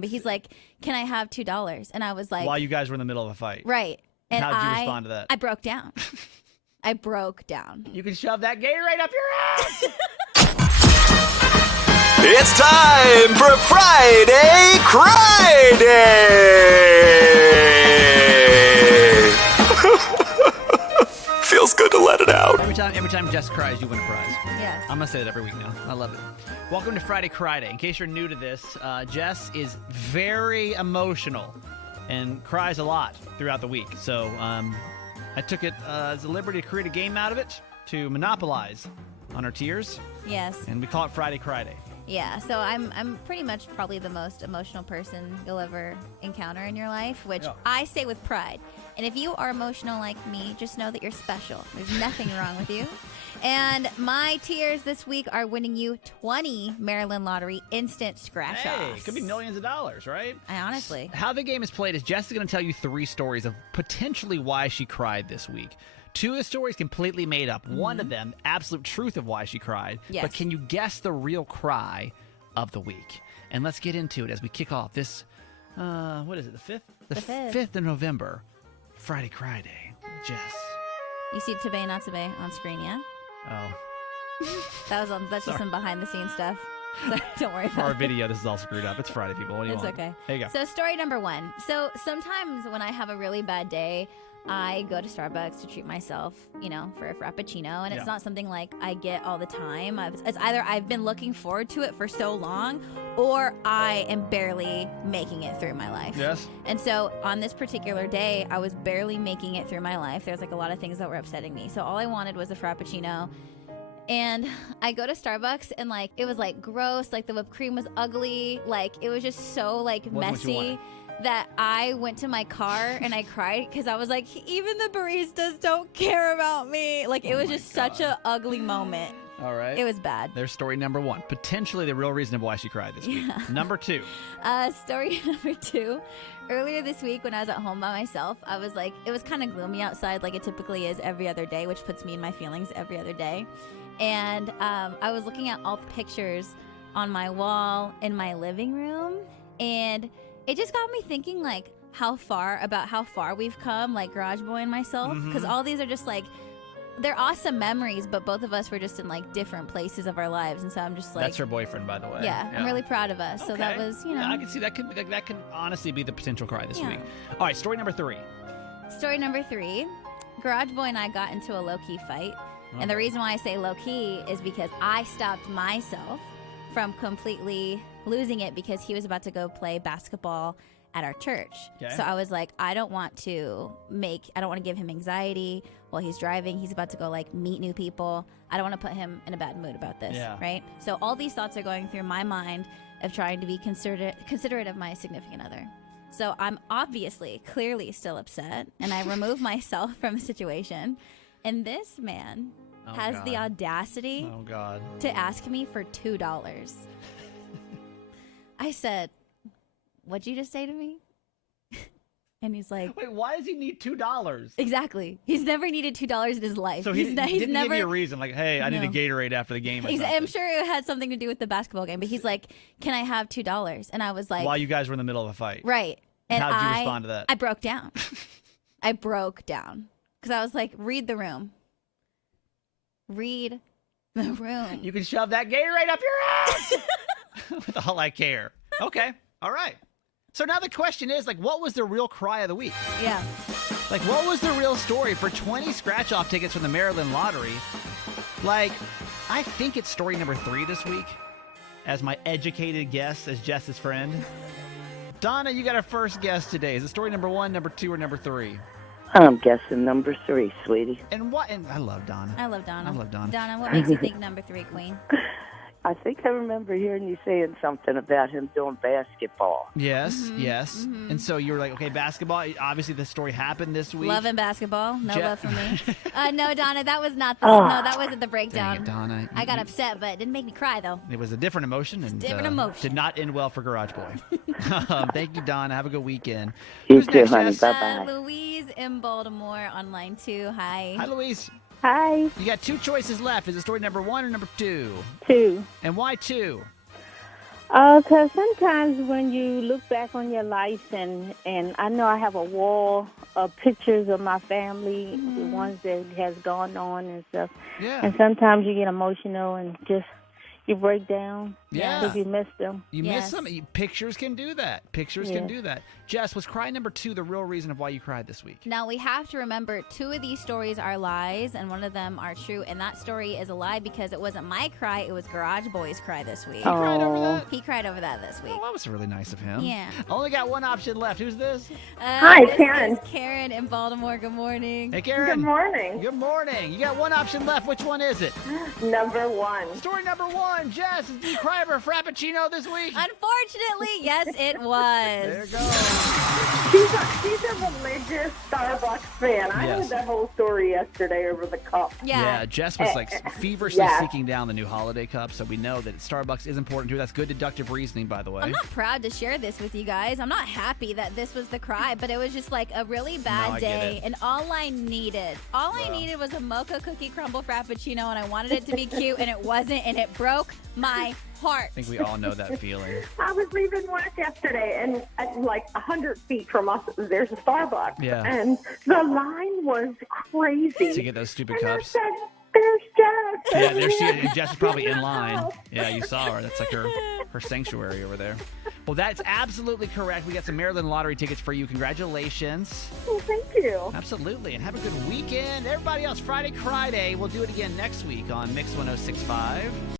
But he's like, can I have $2? And I was like... While you guys were in the middle of a fight. Right. And how did you respond to that? I broke down. I broke down. You can shove that Gatorade up your ass! It's time for Friday Cryday! Feels good to let it out. Every time Jess cries, you win a prize. Yes. I'm going to say that every week now. I love it. Welcome to Friday Cryday. In case you're new to this, Jess is very emotional and cries a lot throughout the week. So I took it as a liberty to create a game out of it to monopolize on her tears. Yes. And we call it Friday Cryday. Yeah, so I'm pretty much probably the most emotional person you'll ever encounter in your life, which I say with pride. And if you are emotional like me, just know that you're special. There's nothing wrong with you. And my tears this week are winning you 20 Maryland Lottery instant scratch-offs. Hey, it could be millions of dollars, right? Honestly. How the game is played is Jess is going to tell you 3 stories of potentially why she cried this week. 2 of the stories completely made up. One of them, absolute truth of why she cried. Yes. But can you guess the real cry of the week? And let's get into it as we kick off this, what is it, the 5th? The 5th of November, Friday Cryday. Jess. You see Today Not Today on screen, yeah? Oh. That's just some behind-the-scenes stuff. So don't worry For about our it. video, this is all screwed up. It's Friday, people. What do you It's want? okay. There you go. So story number 1. So sometimes when I have a really bad day, I go to Starbucks to treat myself, for a Frappuccino. And it's not something like I get all the time. It's either I've been looking forward to it for so long or I am barely making it through my life. Yes. And so on this particular day, I was barely making it through my life. There's like a lot of things that were upsetting me. So all I wanted was a Frappuccino. And I go to Starbucks and it was gross. The whipped cream was ugly. It was just so messy that I went to my car and I cried because I was like, even the baristas don't care about me. It was just such an ugly moment. All right. It was bad. There's story number 1. Potentially the real reason of why she cried this week. Number 2. Story number 2. Earlier this week when I was at home by myself, I was it was kind of gloomy outside like it typically is every other day, which puts me in my feelings every other day. And I was looking at all the pictures on my wall in my living room, and it just got me thinking how far we've come, Garage Boy and myself, because all these are just they're awesome memories, but both of us were just in different places of our lives, and so I'm just That's her boyfriend, by the way. Yeah, I'm really proud of us. Okay. So that was, Yeah, I can see that could honestly be the potential cry this week. All right, story number 3. Story number 3. Garage Boy and I got into a low-key fight. And the reason why I say low-key is because I stopped myself from completely losing it because he was about to go play basketball at our church. Okay. So I was like, I don't want to give him anxiety while he's driving. He's about to go meet new people. I don't want to put him in a bad mood about this, right? So all these thoughts are going through my mind of trying to be considerate of my significant other. So I'm clearly still upset, and I remove myself from the situation. And this man has the audacity to ask me for $2. I said, what'd you just say to me? And he's like... Wait, why does he need $2? Exactly. He's never needed $2 in his life. So he didn't never give you a reason, hey, I need a Gatorade after the game or something. I'm sure it had something to do with the basketball game, but he's like, can I have $2? And I was like... While you guys were in the middle of a fight. Right. And how did you respond to that? I broke down. I broke down. Because I was like, read the room. Read the room. You can shove that Gatorade up your ass with all I care. Okay. All right. So now the question is, what was the real cry of the week? Yeah. What was the real story for 20 scratch-off tickets from the Maryland Lottery? I think it's story number 3 this week, as my educated guess, as Jess's friend. Donna, you got our first guess today. Is it story number 1, number 2, or number 3? I'm guessing number 3, sweetie. And what? And I love Donna. I love Donna. Donna, what makes you think number 3, Queen? I think I remember hearing you saying something about him doing basketball. Yes, yes. And so you were like, okay, basketball. Obviously, the story happened this week. Loving basketball. No love for me. No, Donna, that was not no, that wasn't the breakdown. Dang it, Donna. I got upset, but it didn't make me cry, though. It was a different emotion. And different emotion. Did not end well for Garage Boy. Thank you, Donna. Have a good weekend. You Who's too, next, honey. Jess? Bye-bye. Louise in Baltimore on line 2. Hi. Hi, Louise. Hi. You got 2 choices left. Is it story number 1 or number 2? 2. And why 2? Because sometimes when you look back on your life, and I know I have a wall of pictures of my family, the ones that has gone on and stuff. Yeah. And sometimes you get emotional and just you break down. Yeah. Because you miss them. You miss them. Pictures can do that. Pictures can Yeah. do that. Jess, was cry number 2 the real reason of why you cried this week? Now, we have to remember 2 of these stories are lies, and one of them are true. And that story is a lie because it wasn't my cry, it was Garage Boy's cry this week. He cried over that? He cried over that this week. Oh, that was really nice of him. Yeah. Only got one option left. Who's this? Hi, this Karen. is Karen in Baltimore. Good morning. Hey, Karen. Good morning. Good morning. You got one option left. Which one is it? Number 1. Story number 1. Jess, did you cry over a Frappuccino this week? Unfortunately, yes, it was. There you go. She's a religious Starbucks fan. I Yes. heard that whole story yesterday over the cup. Yeah. Jess was like feverishly Yeah. seeking down the new holiday cup, so we know that Starbucks is important too. That's good deductive reasoning, by the way. I'm not proud to share this with you guys. I'm not happy that this was the cry, but it was just like a really bad I get day. it. And all I needed was a mocha cookie crumble frappuccino, and I wanted it to be cute, and it wasn't, and it broke my heart. I think we all know that feeling. I was leaving work yesterday, and like 100 feet from us, there's a Starbucks. Yeah. And the line was crazy. To get those stupid And I cups. said, there's Jess. Yeah, there she is. Jess is probably in line. Yeah, you saw her. That's like her sanctuary over there. Well, that's absolutely correct. We got some Maryland Lottery tickets for you. Congratulations. Well, thank you. Absolutely. And have a good weekend. Everybody else, Friday Cryday. We'll do it again next week on Mix 106.5.